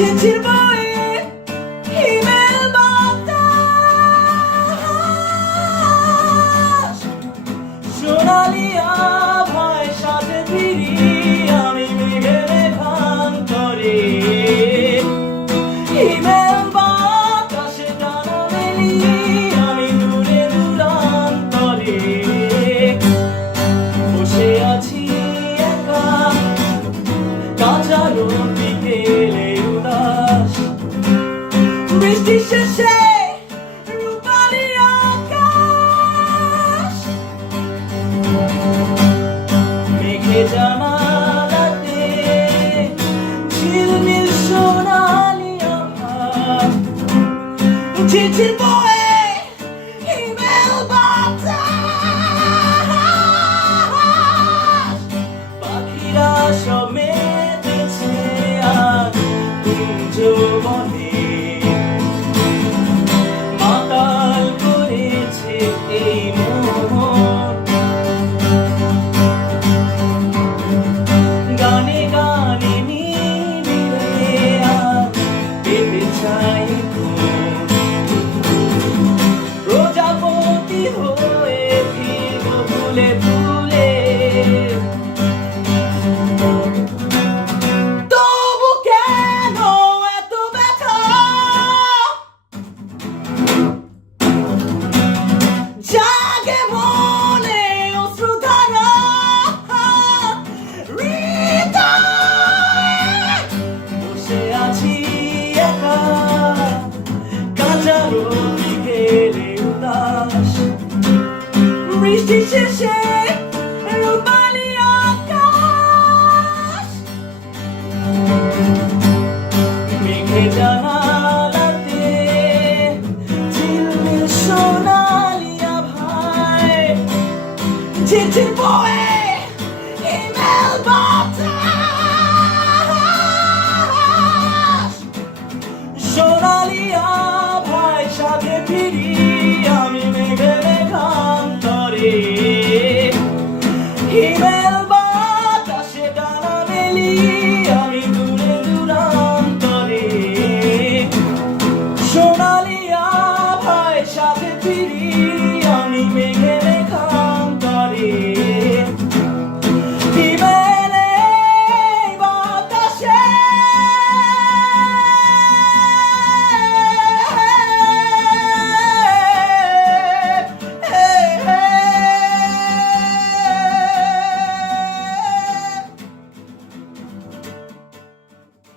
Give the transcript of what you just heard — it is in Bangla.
ঝিরঝির বই নিঃশ্বাসে রূপালী আকাশ। মেঘে জানা রাতে ঝিলমিল সোনালি আভা ঝিলঝিল বয় আলো বিকেলে উদাস বৃষ্টি শেষে রূপালি আকাশ মেঘে জানালাতে ঝিলমিল সোনালি আভায় ঝিঝি বয়ে